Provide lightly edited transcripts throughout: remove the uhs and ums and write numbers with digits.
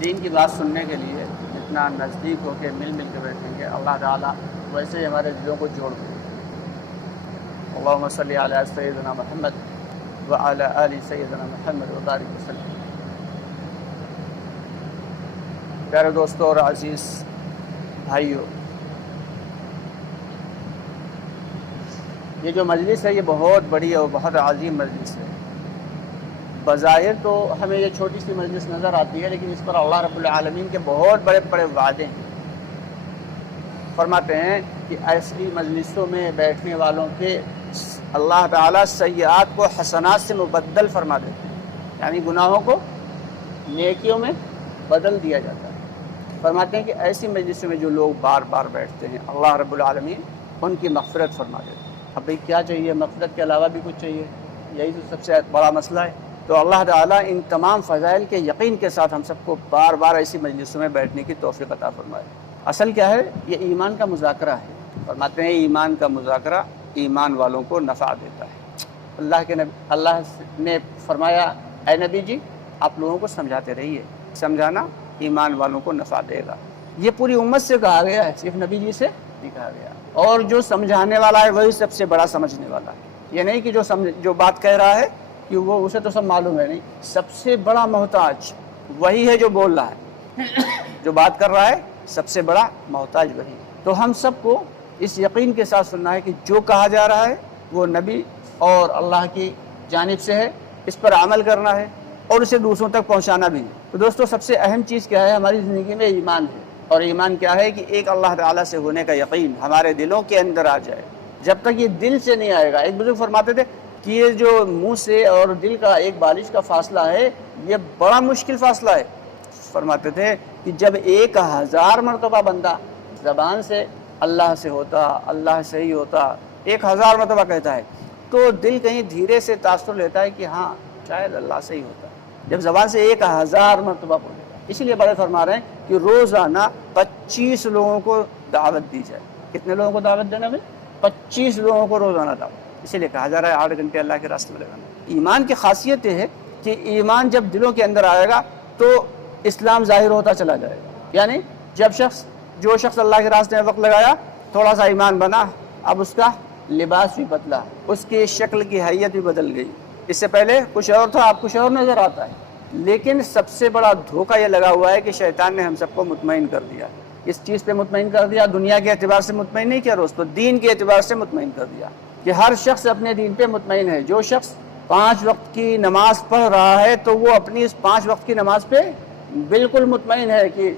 دین کی بات سننے کے لیے اتنا نزدیک ہو کے مل کے بیٹھیں گے، اللہ تعالیٰ ویسے ہی ہمارے دلوں کو جوڑ دیں۔ اللہم صلی علی سیدنا محمد وعلی آل سیدنا محمد وبارک وسلم۔ پیارے دوستوں اور عزیز بھائیوں، یہ جو مجلس ہے یہ بہت بڑی اور بہت عظیم مجلس ہے۔ بظاہر تو ہمیں یہ چھوٹی سی مجلس نظر آتی ہے، لیکن اس پر اللہ رب العالمین کے بہت بڑے بڑے وعدے ہیں۔ فرماتے ہیں کہ ایسی مجلسوں میں بیٹھنے والوں کے اللہ تعالیٰ سیئات کو حسنات سے مبدل فرما دیتے ہیں، یعنی گناہوں کو نیکیوں میں بدل دیا جاتا ہے۔ فرماتے ہیں کہ ایسی مجلسوں میں جو لوگ بار بار بیٹھتے ہیں اللہ رب العالمین ان کی مغفرت فرما دیتے ہیں۔ اب بھئی کیا چاہیے؟ مغفرت کے علاوہ بھی کچھ چاہیے؟ یہی تو سب سے بڑا مسئلہ ہے۔ تو اللہ تعالیٰ ان تمام فضائل کے یقین کے ساتھ ہم سب کو بار بار ایسی مجلسوں میں بیٹھنے کی توفیق عطا فرمائے۔ اصل کیا ہے؟ یہ ایمان کا مذاکرہ ہے۔ فرماتے ہیں ایمان کا مذاکرہ ایمان والوں کو نفع دیتا ہے۔ اللہ نے فرمایا اے نبی جی آپ لوگوں کو سمجھاتے رہیے، سمجھانا ایمان والوں کو نفع دے گا۔ یہ پوری امت سے کہا گیا ہے، صرف نبی جی سے نہیں کہا گیا۔ اور جو سمجھانے والا ہے وہی سب سے بڑا سمجھنے والا ہے۔ یہ نہیں کہ جو بات کہہ رہا ہے کہ وہ اسے تو سب معلوم ہے، نہیں، سب سے بڑا محتاج وہی ہے جو بول رہا ہے، جو بات کر رہا ہے سب سے بڑا محتاج وہی۔ تو ہم سب کو اس یقین کے ساتھ سننا ہے کہ جو کہا جا رہا ہے وہ نبی اور اللہ کی جانب سے ہے، اس پر عمل کرنا ہے اور اسے دوسروں تک پہنچانا بھی ہے۔ تو دوستو سب سے اہم چیز کیا ہے؟ ہماری زندگی میں ایمان ہے، اور ایمان کیا ہے کہ ایک اللہ تعالیٰ سے ہونے کا یقین ہمارے دلوں کے اندر آ جائے۔ جب تک یہ دل سے نہیں آئے گا، ایک بزرگ فرماتے تھے کہ یہ جو منہ سے اور دل کا ایک بالش کا فاصلہ ہے یہ بڑا مشکل فاصلہ ہے۔ فرماتے تھے کہ جب 1000 مرتبہ بندہ زبان سے اللہ سے ہوتا، اللہ سے ہی ہوتا، 1000 مرتبہ کہتا ہے، تو دل کہیں دھیرے سے تاثر لیتا ہے کہ ہاں شاید اللہ سے ہی ہوتا ہے۔ جب زبان سے 1000 مرتبہ بولے گا، اسی لیے بڑے فرما رہے ہیں کہ روزانہ 25 لوگوں کو دعوت دی جائے۔ کتنے لوگوں کو دعوت دینا بھائی؟ 25 لوگوں کو روزانہ دعوت۔ اسی لیے کہا جا رہا ہے 8 گھنٹے اللہ کے راستے میں لگانا۔ ایمان کی خاصیت یہ ہے کہ ایمان جب دلوں کے اندر آئے گا تو اسلام ظاہر ہوتا چلا جائے گا۔ یعنی جو شخص اللہ کے راستے میں وقت لگایا، تھوڑا سا ایمان بنا، اب اس کا لباس بھی بدلا، اس کی شکل کی حیت بھی بدل گئی۔ اس سے پہلے کچھ اور تھا، اب کچھ اور نظر آتا ہے۔ لیکن سب سے بڑا دھوکہ یہ لگا ہوا ہے کہ شیطان نے ہم سب کو مطمئن کر دیا۔ اس چیز پہ مطمئن کر دیا، دنیا کے اعتبار سے مطمئن نہیں کیا دوستو، دین کے اعتبار سے مطمئن کر دیا کہ ہر شخص اپنے دین پہ مطمئن ہے۔ جو شخص 5 وقت کی نماز پڑھ رہا ہے تو وہ اپنی اس 5 وقت کی نماز پہ بالکل مطمئن ہے کہ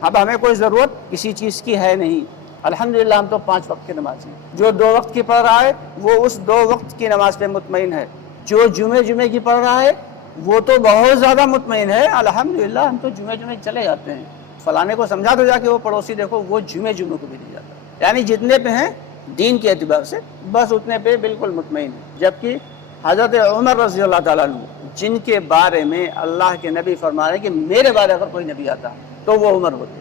اب ہمیں کوئی ضرورت کسی چیز کی ہے نہیں، الحمدللہ ہم تو 5 وقت کی نماز ہیں۔ جو 2 وقت کی پڑھ رہا ہے وہ اس 2 وقت کی نماز پہ مطمئن ہے۔ جو جمعے کی پڑھ رہا ہے وہ تو بہت زیادہ مطمئن ہے، الحمدللہ ہم تو جمعے چلے جاتے ہیں۔ فلانے کو سمجھا تو جا کے وہ پڑوسی دیکھو وہ جمعے کو بھی نہیں جاتا، یعنی جتنے پہ ہیں دین کے اعتبار سے بس اتنے پہ بالکل مطمئن ہے۔ جبکہ حضرت عمر رضی اللہ تعالیٰ عنہ جن کے بارے میں اللہ کے نبی فرما رہے ہیں کہ میرے بارے اگر کوئی نبی آتا تو وہ عمر ہوتے۔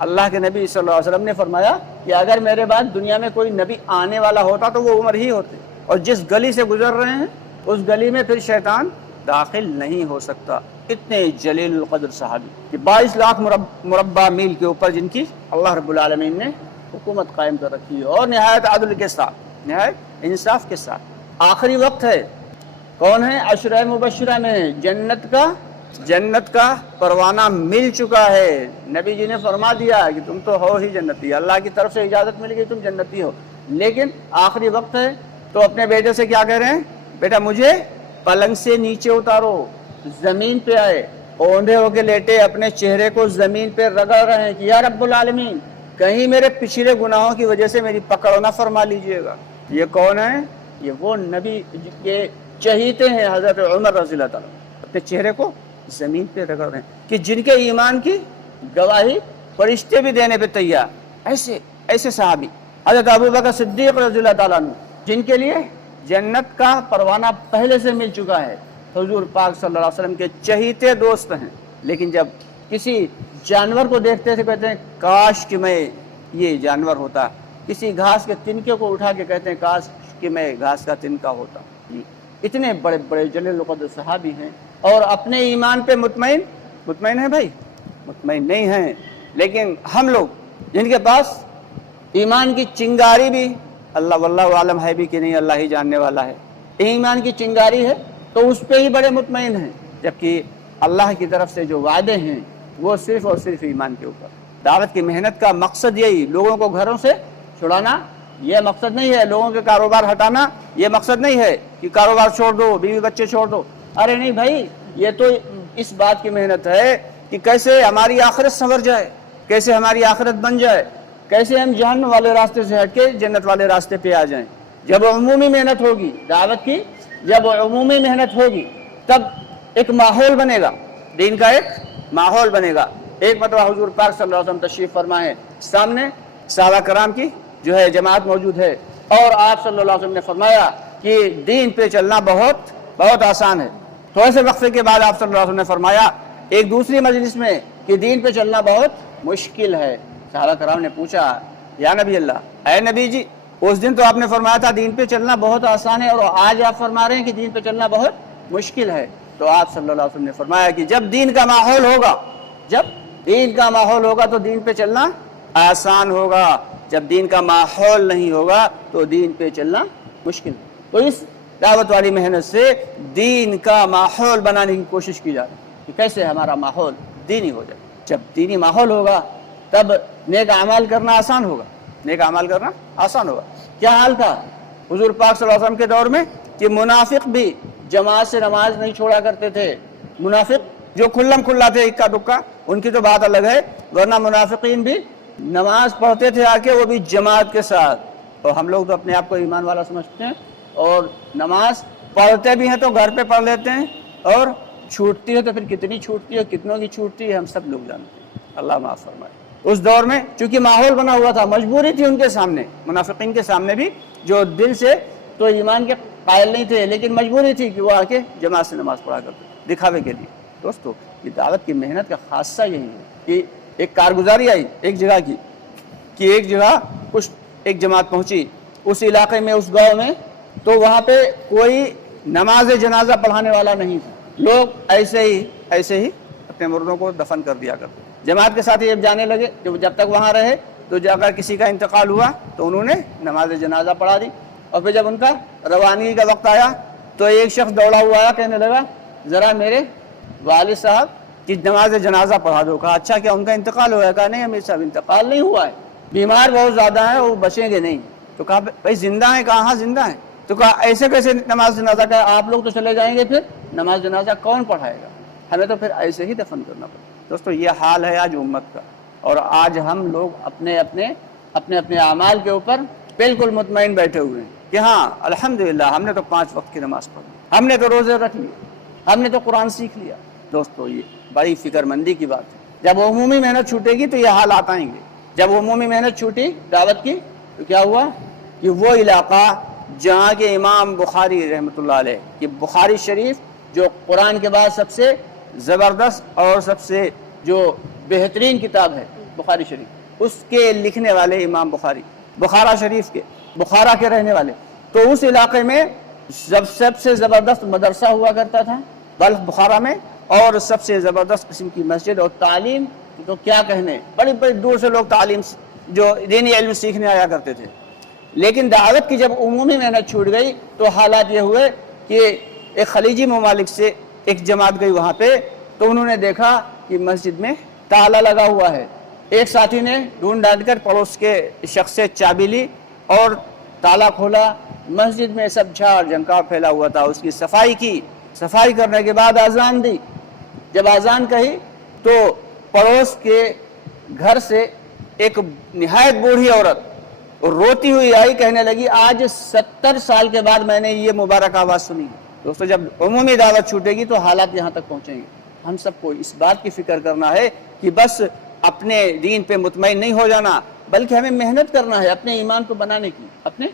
اللہ کے نبی صلی اللہ علیہ وسلم نے فرمایا کہ اگر میرے بعد دنیا میں کوئی نبی آنے والا ہوتا تو وہ عمر ہی ہوتے، اور جس گلی سے گزر رہے ہیں اس گلی میں پھر شیطان داخل نہیں ہو سکتا۔ اتنے جلیل القدر صحابی کہ 22 لاکھ مربع میل کے اوپر جن کی اللہ رب العالمین نے حکومت قائم کر رکھی ہے، اور نہایت عدل کے ساتھ، نہایت انصاف کے ساتھ۔ آخری وقت ہے، کون ہے؟ عشرہ مبشرہ میں جنت کا پروانہ مل چکا ہے۔ نبی جی نے فرما دیا کہ تم تو ہو ہی جنتی، اللہ کی طرف سے اجازت مل گئی تم جنتی ہو۔ لیکن آخری وقت ہے تو اپنے بیٹے سے کیا کہہ رہے ہیں؟ بیٹا مجھے پلنگ سے نیچے اتارو، زمین پہ آئے، اوندھے ہو کے لیٹے اپنے چہرے کو زمین پہ رگڑ رہے ہیں کہ یا رب العالمین کہیں میرے پچھلے گناہوں کی وجہ سے میری پکڑ نہ فرما لیجئے گا۔ یہ کون ہے؟ یہ وہ نبی کے چہیتے ہیں حضرت عمر رضی اللہ تعالیٰ، اپنے چہرے کو زمین پہ رگڑ رہے ہیں کہ جن کے ایمان کی گواہی فرشتے بھی دینے پہ تیار۔ ایسے صحابی حضرت ابوبکر صدیق رضی اللہ تعالیٰ عنہ جن کے لیے جنت کا پروانہ پہلے سے مل چکا ہے، حضور پاک صلی اللہ علیہ وسلم کے چہیتے دوست ہیں۔ لیکن جب کسی جانور کو دیکھتے تھے کہتے ہیں کاش کہ میں یہ جانور ہوتا، کسی گھاس کے تنکے کو اٹھا کے کہتے ہیں کاش کہ میں گھاس کا تنکا ہوتا۔ اتنے بڑے بڑے جلیل القدر صحابی ہیں اور اپنے ایمان پہ مطمئن ہے بھائی، مطمئن نہیں ہیں. لیکن ہم لوگ جن کے پاس ایمان کی چنگاری بھی اللہ واللہ عالم ہے بھی کہ نہیں اللہ ہی جاننے والا ہے, ایمان کی چنگاری ہے تو اس پہ ہی بڑے مطمئن ہیں, جبکہ اللہ کی طرف سے جو وعدے ہیں وہ صرف اور صرف ایمان کے اوپر. دعوت کی محنت کا مقصد یہی, لوگوں کو گھروں سے چھڑانا یہ مقصد نہیں ہے, لوگوں کے کاروبار ہٹانا یہ مقصد نہیں ہے کہ کاروبار چھوڑ دو, بیوی بچے چھوڑ دو. ارے نہیں بھائی, یہ تو اس بات کی محنت ہے کہ کیسے ہماری آخرت سنور جائے, کیسے ہماری آخرت بن جائے, کیسے ہم جہنم والے راستے سے ہٹ کے جنت والے راستے پہ آ جائیں. جب عمومی محنت ہوگی دعوت کی, جب عمومی محنت ہوگی تب ایک ماحول بنے گا, دین کا ایک ماحول بنے گا. ایک مرتبہ حضور پاک صلی اللہ علیہ وسلم تشریف فرمائے, سامنے صحابہ کرام کی جو ہے جماعت موجود ہے, اور آپ صلی اللہ علیہ وسلم نے فرمایا کہ دین پہ چلنا بہت بہت آسان ہے. تھوڑے سے وقفے کے بعد آپ صلی اللہ علیہ وسلم نے فرمایا ایک دوسری مجلس میں کہ دین پہ چلنا بہت مشکل ہے. صحابہ کرام نے پوچھا یا نبی اللہ, اے نبی جی اس دن تو آپ نے فرمایا تھا دین پہ چلنا بہت آسان ہے, اور آج آپ فرما رہے ہیں کہ دین پہ چلنا بہت مشکل ہے. تو آپ صلی اللہ علیہ وسلم نے فرمایا کہ جب دین کا ماحول ہوگا, جب دین کا ماحول ہوگا تو دین پہ چلنا آسان ہوگا, جب دین کا ماحول نہیں ہوگا تو دین پہ چلنا مشکل. تو اس دعوت والی محنت سے دین کا ماحول بنانے کی کوشش کی جا رہی ہے کہ کیسے ہمارا ماحول دینی ہو جائے. جب دینی ماحول ہوگا تب نیک اعمال کرنا آسان ہوگا, نیک اعمال کرنا آسان ہوگا. کیا حال تھا حضور پاک صلی اللہ علیہ وسلم کے دور میں کہ منافق بھی جماعت سے نماز نہیں چھوڑا کرتے تھے. منافق جو کھلم کھلا تھے اکا دکا ان کی تو بات الگ ہے, ورنہ منافقین بھی نماز پڑھتے تھے آ کے, وہ بھی جماعت کے ساتھ. اور ہم لوگ تو اپنے آپ کو ایمان والا سمجھتے ہیں, اور نماز پڑھتے بھی ہیں تو گھر پہ پڑھ لیتے ہیں, اور چھوٹتی ہے تو پھر کتنی چھوٹتی ہے, کتنوں کی چھوٹتی ہے ہم سب لوگ جانتے ہیں. اللہ معاف فرمائے. اس دور میں چونکہ ماحول بنا ہوا تھا, مجبوری تھی ان کے سامنے, منافقین کے سامنے بھی جو دل سے تو ایمان کے قائل نہیں تھے, لیکن مجبوری تھی کہ وہ آ کے جماعت سے نماز پڑھا کرتے دکھاوے کے لیے. دوستو یہ دعوت کی محنت کا خاصہ یہی ہے کہ ایک کارگزاری آئی ایک جگہ کی کہ ایک جگہ کچھ ایک جماعت پہنچی اس علاقے میں, اس گاؤں میں, تو وہاں پہ کوئی نماز جنازہ پڑھانے والا نہیں تھا. لوگ ایسے ہی اپنے مردوں کو دفن کر دیا کرتے. جماعت کے ساتھ یہ جانے لگے, جب تک وہاں رہے تو اگر کسی کا انتقال ہوا تو انہوں نے نماز جنازہ پڑھا دی, اور پھر جب ان کا روانگی کا وقت آیا تو ایک شخص دوڑا ہوا آیا, کہنے لگا ذرا میرے والد صاحب کی نماز جنازہ پڑھا دو. کہا اچھا کیا ان کا انتقال ہوا ہے؟ کہا نہیں امیر صاحب انتقال نہیں ہوا ہے, بیمار بہت زیادہ ہیں, وہ بچیں گے نہیں. تو کہا بھائی زندہ ہیں؟ کہا ہاں زندہ ہیں. تو کہا ایسے کیسے نماز جنازہ کا, آپ لوگ تو چلے جائیں گے, پھر نماز جنازہ کون پڑھائے گا؟ ہمیں تو پھر ایسے ہی دفن کرنا پڑے. دوستو یہ حال ہے آج امت کا, اور آج ہم لوگ اپنے اپنے اعمال کے اوپر بالکل مطمئن بیٹھے ہوئے ہیں کہ ہاں الحمدللہ ہم نے تو 5 وقت کی نماز پڑھی, ہم نے تو روزے رکھ لیے, ہم نے تو قرآن سیکھ لیا. دوستو یہ بڑی فکر مندی کی بات ہے. جب عمومی محنت چھوٹے گی تو یہ حالات آئیں گے. جب عمومی محنت چھوٹی دعوت کی تو کیا ہوا کہ وہ علاقہ جہاں کے امام بخاری رحمۃ اللہ علیہ کہ بخاری شریف جو قرآن کے بعد سب سے زبردست اور سب سے جو بہترین کتاب ہے بخاری شریف, اس کے لکھنے والے امام بخاری بخارا شریف کے بخارا کے رہنے والے, تو اس علاقے میں سب سے زبردست مدرسہ ہوا کرتا تھا بلخ بخارا میں, اور سب سے زبردست قسم کی مسجد, اور تعلیم تو کیا کہنے, بڑی بڑی دور سے لوگ تعلیم جو دینی علم سیکھنے آیا کرتے تھے. لیکن دعوت کی جب عمومی محنت چھوٹ گئی تو حالات یہ ہوئے کہ ایک خلیجی ممالک سے ایک جماعت گئی وہاں پہ, تو انہوں نے دیکھا کہ مسجد میں تالا لگا ہوا ہے. ایک ساتھی نے ڈھونڈ ڈانٹ کر پڑوس کے شخص سے چابی لی اور تالا کھولا. مسجد میں سب جھاڑ جھنکار پھیلا ہوا تھا. اس کی صفائی کی, صفائی کرنے کے بعد اذان دی. جب اذان کہی تو پڑوس کے گھر سے ایک نہایت بوڑھی عورت روتی ہوئی آئی, کہنے لگی آج 70 سال کے بعد میں نے یہ مبارک آواز سنی. دوستو جب عمومی دعوت چھوٹے گی تو حالات یہاں تک پہنچیں گے. ہم سب کو اس بات کی فکر کرنا ہے کہ بس اپنے دین پہ مطمئن نہیں ہو جانا, بلکہ ہمیں محنت کرنا ہے اپنے ایمان کو بنانے کی, اپنے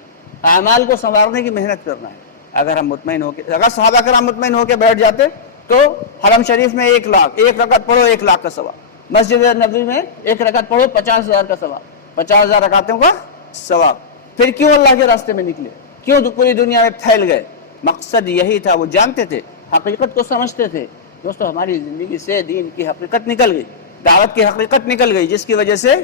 اعمال کو سنوارنے کی محنت کرنا ہے. اگر ہم مطمئن ہو کے, اگر صحابہ کرام مطمئن ہو کے بیٹھ جاتے تو حرم شریف میں 1 لاکھ, 1 رکعت پڑھو 1 لاکھ کا ثواب, مسجد نبوی میں 1 رکعت پڑھو 50,000 کا ثواب, 50,000 رکعتوں کا ثواب. پھر کیوں اللہ کے راستے میں نکلے, کیوں پوری دنیا میں پھیل گئے؟ مقصد یہی تھا, وہ جانتے تھے, حقیقت کو سمجھتے تھے. دوستو ہماری زندگی سے دین کی حقیقت نکل گئی. دعوت کی حقیقت نکل گئی، جس کی وجہ سے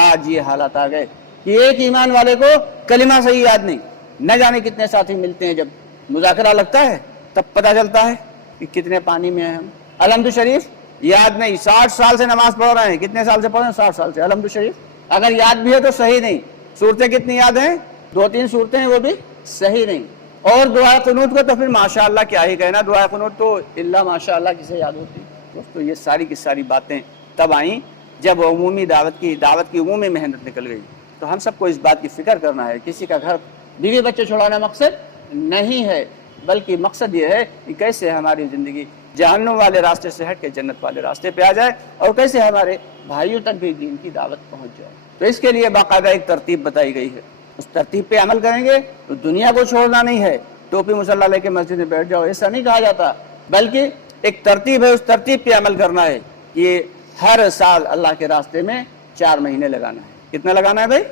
آج یہ حالات آ گئے کہ ایک ایمان والے کو کلمہ صحیح یاد نہیں، نہ جانے کتنے ساتھی ملتے ہیں، جب مذاکرہ لگتا ہے تب پتہ چلتا ہے کہ کتنے پانی میں ہیں ہم۔ الحمد شریف یاد نہیں، 60 سال سے نماز پڑھ رہے ہیں، کتنے سال سے پڑھ رہے ہیں؟ 60 سال سے الحمد شریف۔ اگر یاد بھی ہے تو صحیح نہیں، صورتیں کتنی یاد ہیں؟ 2-3 صورتیں ہیں، وہ بھی صحیح نہیں۔ اور دعا قنوت کو تو پھر ماشاءاللہ کیا ہی کہنا، دعا قنوت تو اللہ ماشاءاللہ کسے یاد ہوتی۔ دوستو یہ ساری کی ساری باتیں تب آئیں جب عمومی دعوت کی عمومی محنت نکل گئی۔ تو ہم سب کو اس بات کی فکر کرنا ہے، کسی کا گھر بیوی بچے چھوڑانا مقصد نہیں ہے، بلکہ مقصد یہ ہے کہ کیسے ہماری زندگی جہنم والے راستے سے ہٹ کے جنت والے راستے پہ آ جائے، اور کیسے ہمارے بھائیوں تک بھی دین کی دعوت پہنچ جائے۔ تو اس کے لیے باقاعدہ ایک ترتیب بتائی گئی ہے، اس ترتیب پہ عمل کریں گے تو دنیا کو چھوڑنا نہیں ہے، ٹوپی مصلی لے کے مسجد میں بیٹھ جاؤ ایسا نہیں کہا جاتا، بلکہ ایک ترتیب ہے، اس ترتیب پہ عمل کرنا ہے۔ یہ ہر سال اللہ کے راستے میں 4 مہینے لگانا ہے۔ کتنا لگانا ہے بھائی؟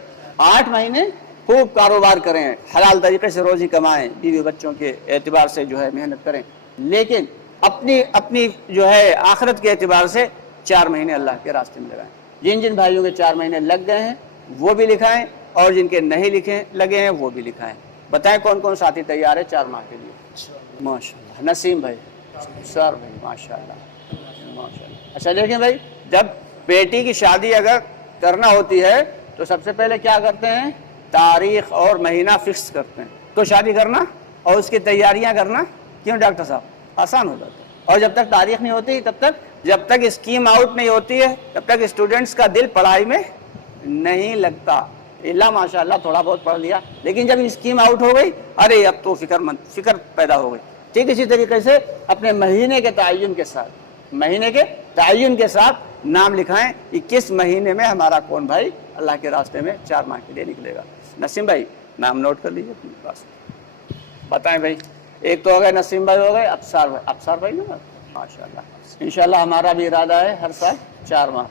8 مہینے خوب کاروبار کریں، حلال طریقے سے روزی کمائیں، بیوی بچوں کے اعتبار سے جو ہے محنت کریں، لیکن اپنی جو ہے آخرت کے اعتبار سے 4 مہینے اللہ کے راستے میں لگائیں۔ جن بھائیوں کے 4 مہینے لگ گئے ہیں وہ بھی لکھائیں، اور جن کے نہیں لگے ہیں وہ بھی لکھائیں۔ بتائیں کون کون ساتھی تیار ہے 4 ماہ کے لیے؟ ماشاءاللہ نسیم بھائی، سر بھائی، ماشاءاللہ ماشاءاللہ۔ اچھا دیکھیں بھائی، جب بیٹی کی شادی اگر کرنا ہوتی ہے تو سب سے پہلے کیا کرتے ہیں؟ تاریخ اور مہینہ فکس کرتے ہیں، تو شادی کرنا اور اس کی تیاریاں کرنا کیوں ڈاکٹر صاحب آسان ہو جاتا ہے۔ اور جب تک تاریخ نہیں ہوتی، جب تک اسکیم آؤٹ نہیں ہوتی ہے، تب تک اسٹوڈنٹس کا دل پڑھائی میں نہیں لگتا۔ اللہ ماشاءاللہ تھوڑا بہت پڑھ لیا، لیکن جب اسکیم آؤٹ ہو گئی، ارے اب تو فکر پیدا ہو گئی۔ ٹھیک اسی طریقے سے اپنے مہینے کے تعین کے ساتھ نام لکھائیں کہ کس مہینے میں ہمارا کون بھائی اللہ کے راستے میں 4 ماہ کے لیے نکلے گا۔ نسیم بھائی نام نوٹ کر لیجیے اپنے پاس، بتائیں بھائی۔ ایک تو ہو گئے نسیم بھائی، ہو گئے ابصار بھائی نا، ماشاءاللہ۔ انشاءاللہ ہمارا بھی ارادہ ہے ہر سال 4 ماہ۔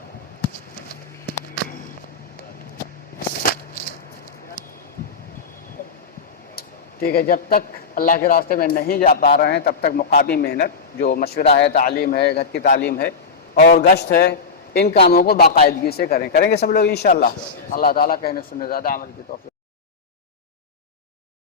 ٹھیک ہے، جب تک اللہ کے راستے میں نہیں جا پا رہے ہیں تب تک مقامی محنت، جو مشورہ ہے، تعلیم ہے، گھر کی تعلیم ہے اور گشت ہے، ان کاموں کو باقاعدگی سے کریں گے سب لوگ انشاءاللہ۔ اللہ تعالیٰ کہنے سننے زیادہ عمل کی توفیق